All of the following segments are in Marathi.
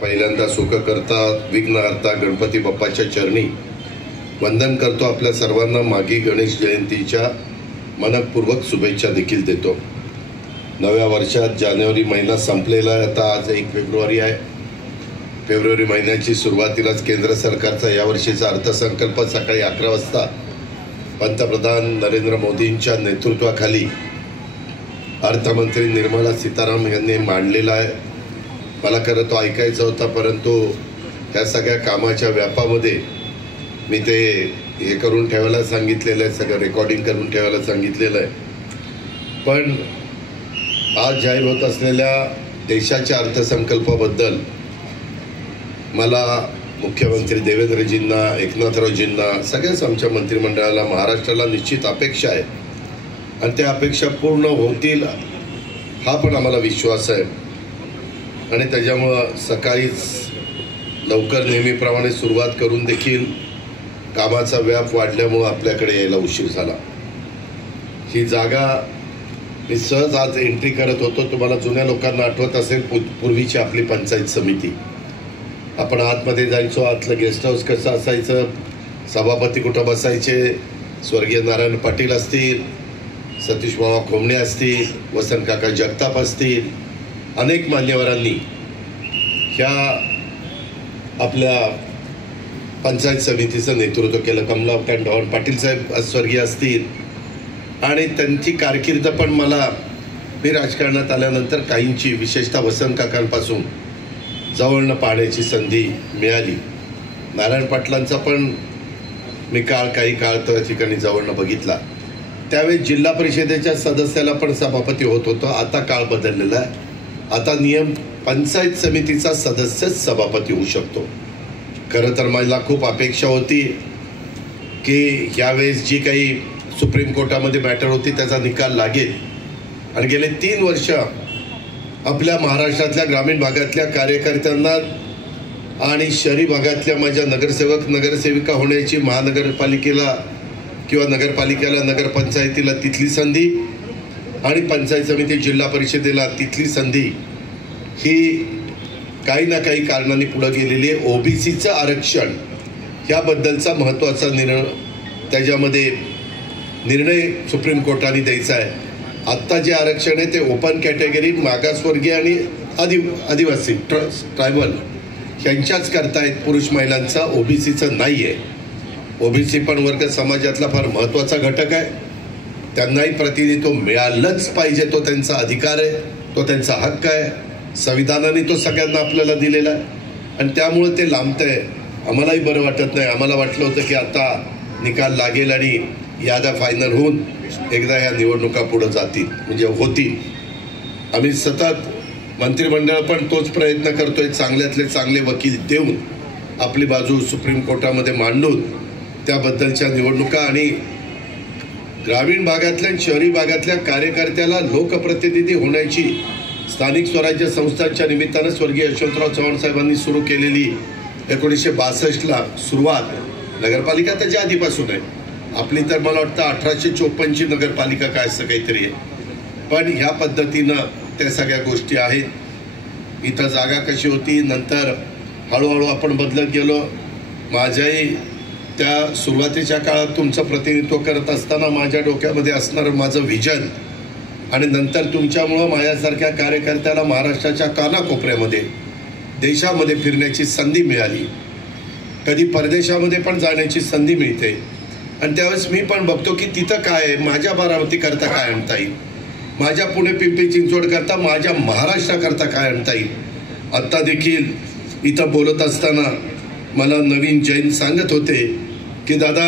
पहिल्यांदा सुख करता विघ्नहर्ता गणपती बाप्पाच्या चरणी वंदन करतो। आपल्या सर्वांना मागी गणेश जयंतीच्या मनपूर्वक शुभेच्छा देखील देतो। नव्या वर्षात जानेवारी महिना संपलेला आहे। आता आज 1 फेब्रुवारी आहे। फेब्रुवारी महिन्याची सुरुवातीलाच केंद्र सरकारचा यावर्षीचा अर्थसंकल्प सकाळी 11 वाजता पंतप्रधान नरेंद्र मोदींच्या नेतृत्वाखाली अर्थमंत्री निर्मला सीताराम यांनी मांडलेला आहे। मला खरं तो ऐकायचा होता, परंतु त्या सगळ्या कामाच्या व्यापामध्ये मी ते हे करून ठेवायला सांगितलेलं आहे, सगळं रेकॉर्डिंग करून ठेवायला सांगितलेलं आहे। पण आज जाहीर होत असलेल्या देशाच्या अर्थसंकल्पाबद्दल मला मुख्यमंत्री देवेंद्रजींना, एकनाथरावजींना, सगळ्याच आमच्या मंत्रिमंडळाला, महाराष्ट्राला निश्चित अपेक्षा आहे आणि त्या अपेक्षा पूर्ण होतील हा पण आम्हाला विश्वास आहे। आणि त्याच्यामुळं सकाळीच लवकर नेहमीप्रमाणे सुरुवात करून देखील कामाचा व्याप वाढल्यामुळं आपल्याकडे यायला उशीर झाला। ही जागा मी सहज आज एंट्री करत होतो। तुम्हाला जुन्या लोकांना आठवत असेल पूर्वीची आपली पंचायत समिती, आपण आतमध्ये जायचो। आतलं गेस्ट हाऊस कसं असायचं, सभापती कुठं बसायचे, स्वर्गीय नारायण पाटील असतील, सतीश बाबा खोमणे असतील, वसंत काका जगताप असतील, अनेक मान्यवरांनी ह्या आपल्या पंचायत समितीचं नेतृत्व केलं। कमलाकांत ढवण पाटील साहेब स्वर्गीय असतील आणि त्यांची कारकीर्द पण मला मी राजकारणात आल्यानंतर काहींची, विशेषतः वसंत काकांपासून जवळनं पाहण्याची संधी मिळाली। नारायण पाटलांचा पण मी काही काळ त्या ठिकाणी जवळनं बघितला। त्यावेळी जिल्हा परिषदेच्या सदस्याला पण सभापती होत होतो। आता काळ बदललेला आहे। आता नियम पंचायत समितीचा सदस्यच सभापती होऊ शकतो। खरं तर मला खूप अपेक्षा होती की यावेळेस जी काही सुप्रीम कोर्टामध्ये मॅटर होती त्याचा निकाल लागेल आणि गेले 3 वर्ष आपल्या महाराष्ट्रातल्या ग्रामीण भागातल्या कार्यकर्त्यांना आणि शहरी भागातल्या माझ्या नगरसेवक नगरसेविका होण्याची महानगरपालिकेला किंवा नगरपालिकेला, नगरपंचायतीला तिथली संधी आणि पंचायत समिती जिल्हा परिषदेला तिथली संधी ही काही ना काही कारणांनी पुढे गेलेली आहे। ओबीसीचं आरक्षण ह्याबद्दलचा महत्त्वाचा त्याच्यामध्ये निर्णय सुप्रीम कोर्टाने द्यायचा आहे। आत्ता जे आरक्षण आहे ते ओपन कॅटेगरी, मागासवर्गीय आणि आदिवासी ट्रायबल यांच्याच करतायत, पुरुष महिलांचा ओबीसीचं नाही आहे। ओबीसी पण वर्ग समाजातला फार महत्त्वाचा घटक आहे। त्यांनाही प्रतिनिधित्व मिळालंच पाहिजे। तो त्यांचा अधिकार आहे, तो त्यांचा हक्क आहे। संविधानाने तो सगळ्यांना आपल्याला दिलेला आहे आणि त्यामुळे ते लांबतंय। आम्हालाही बरं वाटत नाही। आम्हाला वाटलं होतं की आता निकाल लागेल आणि याद्या फायनल होऊन एकदा ह्या निवडणुका पुढे जातील, म्हणजे होतील। आम्ही सतत मंत्रिमंडळ पण तोच प्रयत्न करतोय, चांगल्यातले चांगले वकील देऊन आपली बाजू सुप्रीम कोर्टामध्ये मांडून त्याबद्दलच्या निवडणुका आणि ग्रामीण भागातल्या शहरी भागातल्या कार्यकर्त्याला लोकप्रतिनिधी होण्याची स्थानिक स्वराज्य संस्थांच्या निमित्तानं स्वर्गीय यशवंतराव चव्हाण साहेबांनी सुरू केलेली 1962ला सुरुवात नगरपालिका त्याच्या आधीपासून आहे आपली, तर मला वाटतं 1854ची नगरपालिका काय असं काहीतरी आहे। पण ह्या पद्धतीनं त्या सगळ्या गोष्टी आहेत। इथं जागा कशी होती, नंतर हळूहळू आपण बदलत गेलो। माझ्याही त्या सुरुवातीच्या काळात तुमचं प्रतिनिधित्व करत असताना माझ्या डोक्यामध्ये असणारं माझं व्हिजन आणि नंतर तुमच्यामुळं माझ्यासारख्या कार्यकर्त्याला महाराष्ट्राच्या कानाकोपऱ्यामध्ये, देशामध्ये फिरण्याची संधी मिळाली, कधी परदेशामध्ये पण जाण्याची संधी मिळते आणि त्यावेळेस मी पण बघतो की तिथं काय आहे, माझ्या बारामती करता काय आणता येईल, माझ्या पुणे पिंपरी चिंचवड करता, माझ्या महाराष्ट्राकरता काय आणता येईल। आत्ता देखील इथं बोलत असताना मला नवीन जैन सांगत होते की दादा,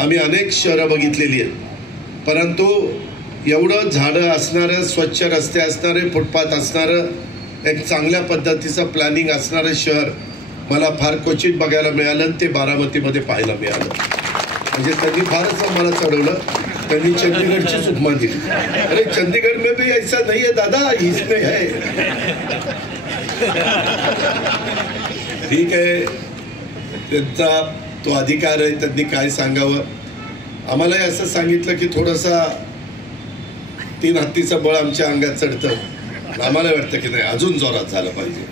आम्ही अनेक शहरं बघितलेली आहेत, परंतु एवढं झाडं असणारं, स्वच्छ रस्ते असणारे, फुटपाथ असणारं, एक चांगल्या पद्धतीचं प्लॅनिंग असणारं शहर मला फार क्वचित बघायला मिळालं। ते बारामतीमध्ये पाहायला मिळालं। म्हणजे त्यांनी फारच मला चढवलं। त्यांनी चंदीगडची सुकमा दिली। अरे चंदीगड में भी ऐसा नहीं है दादा, इसमें है। ठीक आहे, त्यांचा तो अधिकार आहे, त्यांनी काय सांगावं। आम्हालाही असं सांगितलं की थोडासा 3 हत्तीचं बळ आमच्या अंगात चढतं। आम्हाला वाटतं की नाही, अजून जोरात झालं पाहिजे।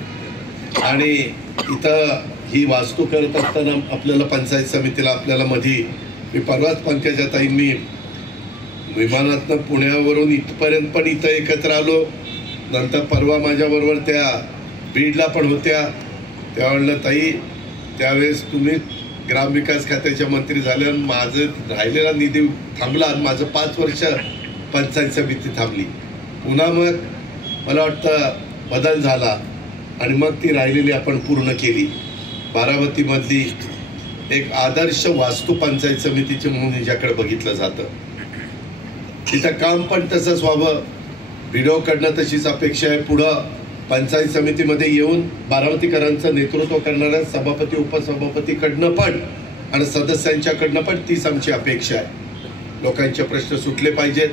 आणि इथं ही वास्तू करत असताना आपल्याला पंचायत समितीला आपल्याला मध्ये मी परवाच पंकजाताईंनी विमानातनं पुण्यावरून इथपर्यंत पण इथं एकत्र आलो. नंतर परवा माझ्याबरोबर त्या बीडला पण होत्या. त्या म्हणलं ताई त्यावेळेस तुम्ही ग्रामविकास खात्याच्या मंत्री झाल्या, माझं राहिलेला निधी थांबला, माझं 5 वर्ष पंचायत समिती थांबली. पुन्हा मग मला वाटतं बदल झाला आणि मग ती राहिलेली आपण पूर्ण केली. बारामतीमधली एक आदर्श वास्तू पंचायत समितीचे म्हणून हिच्याकडे बघितलं जातं. तिथं काम पण तसंच व्हावं, व्हिडिओकडनं तशीच अपेक्षा आहे. पुढं पंचायत समितीमध्ये येऊन बारामतीकरांचं नेतृत्व करणाऱ्या सभापती उपसभापतीकडनं पण आणि सदस्यांच्याकडनं पण तीच आमची अपेक्षा आहे. लोकांचे प्रश्न सुटले पाहिजेत.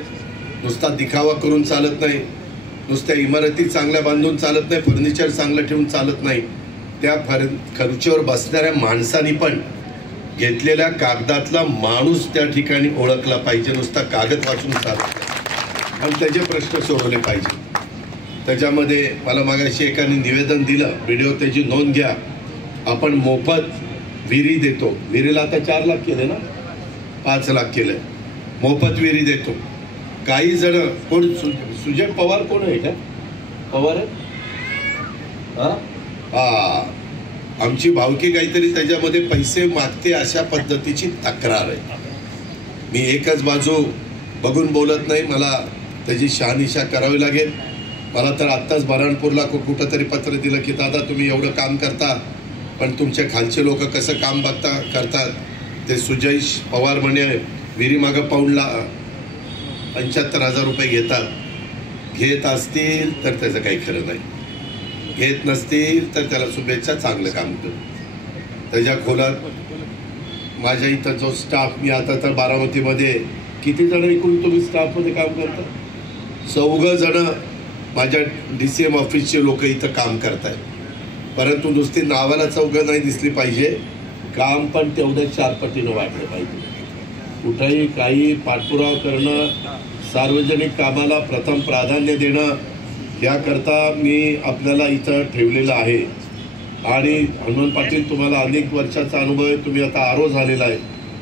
नुसता दिखावा करून चालत नाही, नुसत्या इमारती चांगल्या बांधून चालत नाही, फर्निचर चांगलं ठेवून चालत नाही. त्या खुर्चीवर बसणाऱ्या माणसांनी पण घेतलेल्या कागदातला माणूस त्या ठिकाणी ओळखला पाहिजे. नुसता कागद वाचून चालत नाही आणि त्याचे प्रश्न सोडवले पाहिजे. त्याच्यामध्ये मला मागाशी एकाने निवेदन दिलं, व्हिडिओ त्याची नोंद घ्या. आपण मोफत विहिरी देतो. विहिरीला आता 4 लाख केले ना, 5 लाख केलंय. मोफत विहिरी देतो. काही जण कोण सुजय पवार कोण आहे का? पवार आहे आमची भावकी काहीतरी त्याच्यामध्ये पैसे मागते अशा पद्धतीची तक्रार आहे. मी एकच बाजू बघून बोलत नाही, मला त्याची शहानिशा करावी लागेल. मला तर आत्ताच बऱ्हाणपूरला कुठंतरी पत्र दिलं की दादा तुम्ही एवढं काम करता पण तुमच्या खालचे लोक कसं काम करतात. ते सुजय पवार म्हणे विहिरी मागं पाऊंडला 75,000 रुपये घेतात. घेत असतील तर त्याचं काही खरं नाही, घेत नसतील तर त्याला शुभेच्छा, चांगलं काम कर. त्याच्या खोलात माझ्या इथं जो स्टाफ, मी आता तर बारामतीमध्ये किती जण एकूण तुम्ही स्टाफमध्ये काम करता? 14 जण माझ्या DCM ऑफिसचे लोक इथं काम करत आहेत. परंतु नुसती नावाला 14 नाही दिसली पाहिजे, काम पण तेवढं 4 पटीनं वाढलं पाहिजे. कुठंही काही पाठपुरावा करणं, सार्वजनिक कामाला प्रथम प्राधान्य देणं, याकरता मी आपल्याला इथं ठेवलेलं आहे. आणि हनुमान पाटील तुम्हाला अनेक वर्षाचा अनुभव आहे, तुम्ही आता RO झालेला आहे,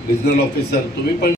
रिजनल ऑफिसर. तुम्ही पण